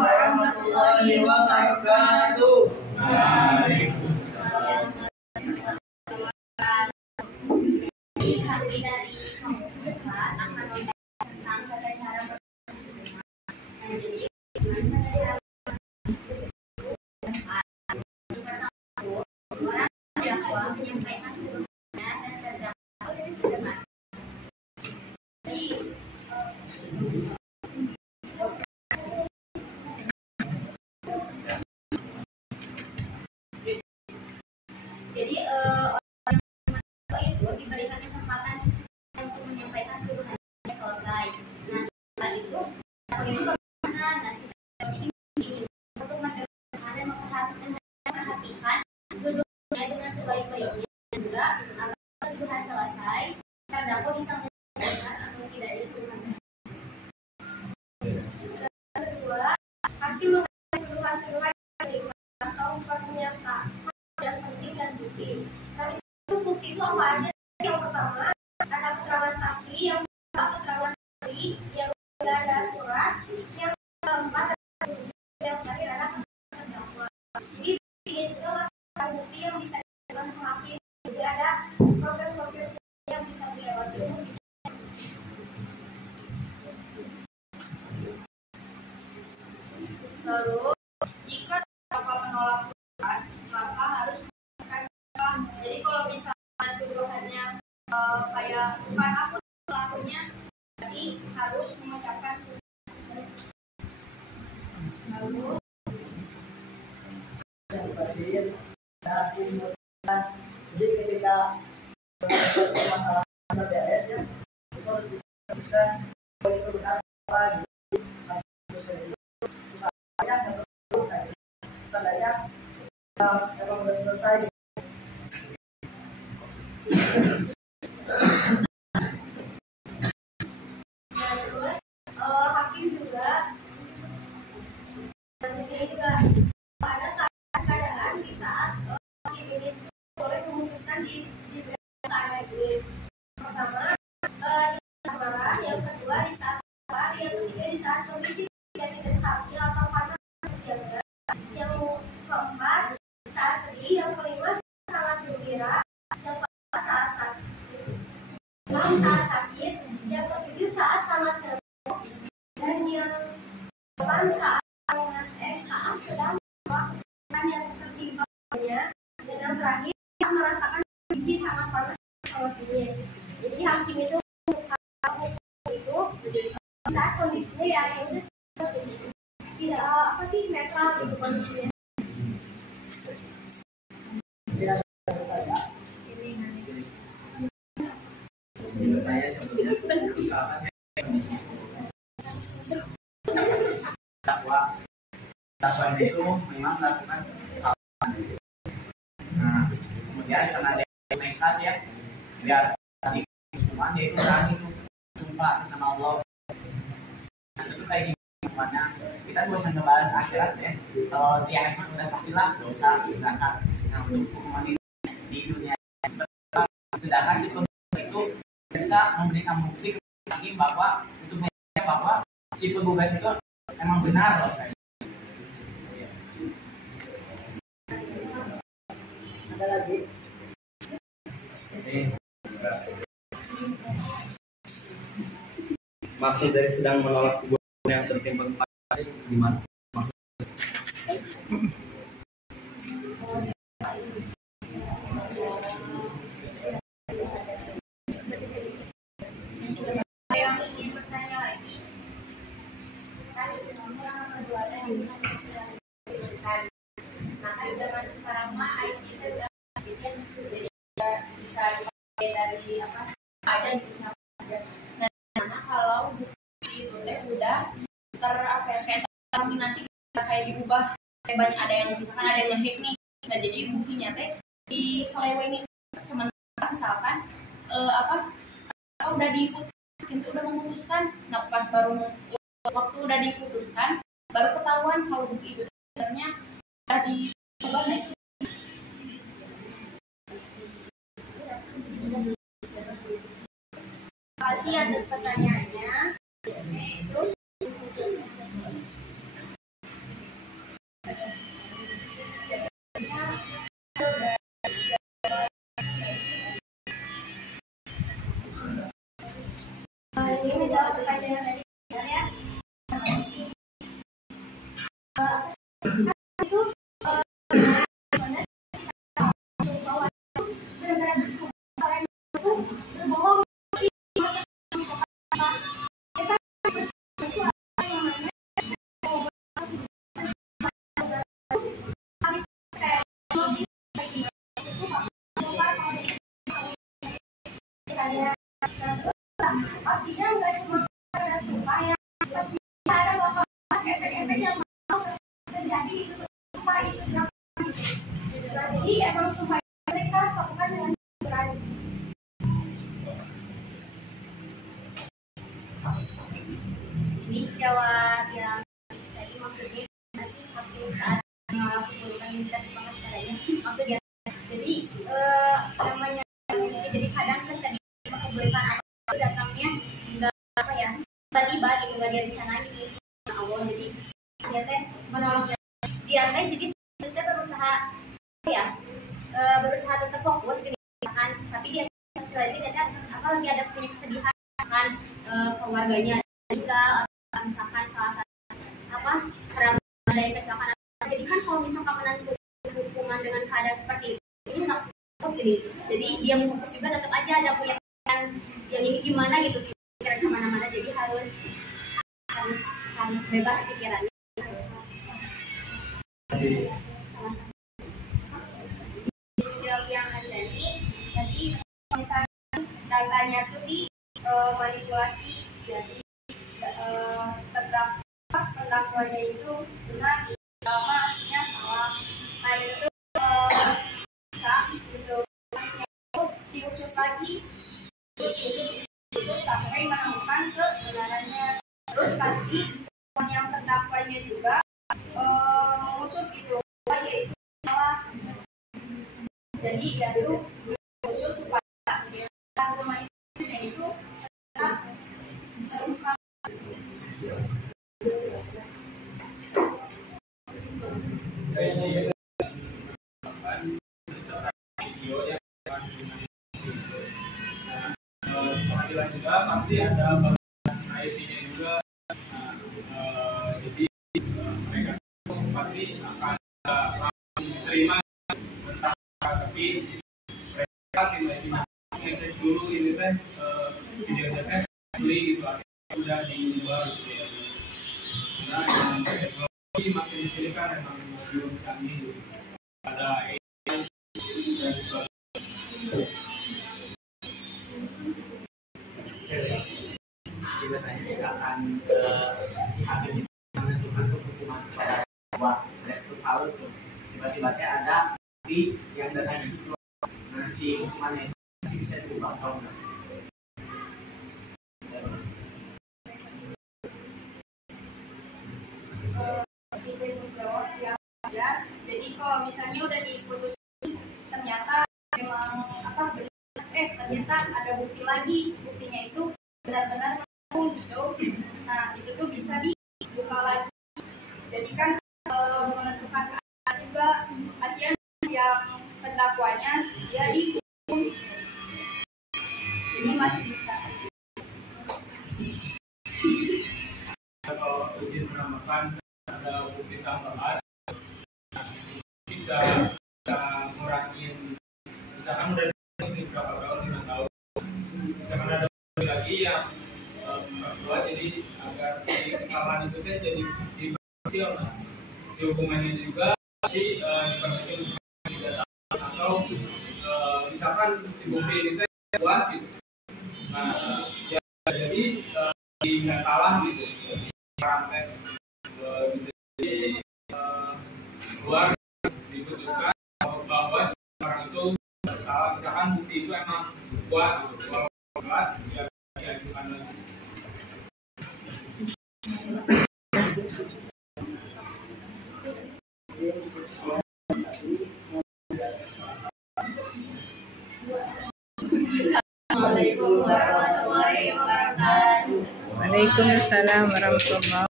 warahmatullahi wabarakatuh. Kami dari Komunitas akan membahas tentang tata cara berkumpulan. Jadi, tata cara orang terdakwa menyampaikan kebenaran dan terdakwa tidak. Jadi orang itu diberikan kesempatan untuk menyampaikan keluhannya selesai. Nah setelah itu bagaimana nasibnya ini untuk mendengarkan dan memperhatikan duduknya dengan sebaik-baiknya juga apabila keluhan selesai terdakwa bisa mendengar atau tidak keluhan. Kedua, hakim mengenai keluhan-keluhan atau pernyataan yang penting dan bukti. Nah, itu bukti itu apa aja? Yang pertama, ada keterangan saksi, yang kedua keterangan ahli, yang ketiga ada surat, yang keempat ada tunjuk, yang terakhir ada terdakwa. Jadi dia juga masih bukti yang bisa dilakukan hakim. Jadi ada proses-proses yang bisa dilewati untuk bisa. Lalu, jika terdakwa menolak tuduhan, maka harus menunjukkan contoh. Jadi kalau misalnya tuduhannya kayak bukan aku pelakunya, jadi harus mengucapkan surat. Lalu jadi ketika masalah beres ya, itu harus bisa teruskan kalau itu benar apa supaya seandainya kalau sudah selesai. terus hakim juga dan di sini juga ada keadaan di saat hakim ini boleh memutuskan di keadaan ini. Pertama di saat marah, yang kedua di saat sabar, yang ketiga di saat kondisi tidak stabil atau karena terjaga, yang keempat saat sedih, yang kelima sangat gembira, yang keempat saat sakit, yang ketujuh saat sangat ngantuk, dan yang delapan saat sedang melakukan yang tertimbanya, dan yang terakhir merasakan kondisi sangat panas sangat dingin. Jadi hakim itu saat kondisinya ya udah tidak apa sih netral gitu kondisinya. Dakwaan itu memang melakukan kesalahan. Nah, kemudian karena ada yang nekat ya, dia tadi hukuman dia itu berani tuh sumpah nama Allah. Nah, itu kayak gimana? Kita gak usah ngebahas akhirat ya. Kalau di akhirat udah pastilah dosa sedangkan. Nah, untuk hukuman di dunia sedangkan si penggugat itu bisa memberikan bukti lagi bahwa untuk menyatakan bahwa si penggugat itu emang benar loh. Ada lagi. Maksud dari sedang menolak tuduhan yang tertimpa kepada gimana? Maksudnya? Yang ingin bertanya lagi, nah kan zaman sekarang mah IT itu udah jadi bisa dipakai dari apa aja gitu. Nah, mana kalau bukti itu udah kayak terminasi kayak diubah kayak banyak ada yang misalkan ada yang ngehack nih. Nah jadi buktinya teh diselewengin sementara misalkan udah diputuskan itu udah memutuskan. Nah pas baru waktu udah diputuskan baru ketahuan kalau bukti itu sebenarnya udah dicoba nih. Terima kasih atas pertanyaannya. Itu itu bahwa itu benar-benar orang itu berbohong pastinya nggak cuma karena sumpah ya, pastinya ada bakal efek-efek yang mau terjadi di sumpah itu. Nah, jadi emang sumpah mereka harus lakukan dengan berani. Ini jawab yang tadi maksudnya masih hakim saat melakukan minta banget caranya maksudnya. Jadi namanya jadi kadang kesedihan keberikan apa datangnya nggak apa ya tiba-tiba gitu, nggak direncanain gitu awal. Jadi dia teh menolak dia teh jadi kita berusaha ya berusaha tetap fokus gitu kan, tapi dia selain itu dia apa lagi ada punya kesedihan kan keluarganya juga misalkan salah satu apa karena ada yang kecelakaan. Jadi kan kalau misalkan menentukan hukuman dengan keadaan seperti ini nggak fokus gini, jadi dia fokus juga tetap aja ada punya yang ini gimana gitu pikiran kemana-mana, jadi harus bebas pikirannya jawab yang ada nih. Jadi misalnya datanya tuh di manipulasi, jadi pendakwanya itu benar sama aslinya salah. Nah itu bisa gitu diusut lagi sampai menemukan kebenarannya. Terus pasti yang terdakwanya juga mengusut gitu yaitu salah. Jadi dia tuh mengusut supaya hasil manipulasinya itu terungkap. Pengadilan juga pasti ada bagian IT-nya juga. Jadi mereka pasti akan terima tentang, tapi mereka tiba-tiba ngecek dulu ini teh videonya teh beli gitu, udah diubah gitu ya. Nah, yang teknologi makin di sini kan emang belum canggih, ada AI dan sebagainya. Misalkan si hakim menentukan hukuman kepada buat direktur tahu itu tiba-tiba ada di yang datanya itu si hukumannya itu masih bisa diubah atau enggak? Jadi kalau misalnya udah diputusin ternyata memang apa ternyata ada bukti lagi, buktinya itu benar-benar gitu. Nah itu tuh bisa dibuka lagi. Jadi kan menentukan keadaan juga pasien yang terdakwanya dia dihukum ini masih bisa. Kalau izin menambahkan ada bukti tambahan bisa ngurangin, misalkan udah ini berapa tahun, 5 tahun, misalkan ada lagi yang buat jadi agar si kesalahan itu jadi diperkecil, di hukumannya juga diperkecil 3 tahun, atau misalkan si bukti ini kuat gitu, nah ya jadi nggak salah gitu, rantai jadi keluar diputuskan bahwa orang itu bersalah, misalkan bukti itu emang kuat gitu, kalau kuat ya diajukan lagi. Assalamualaikum warahmatullahi wabarakatuh. Waalaikumsalam warahmatullahi